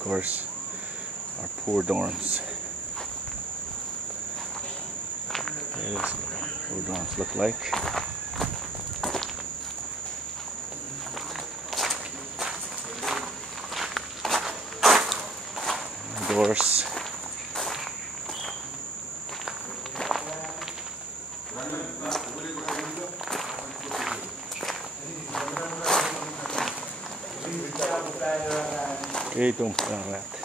Of course, our poor dorms. Here's what poor dorms look like. Doors. Itong rat.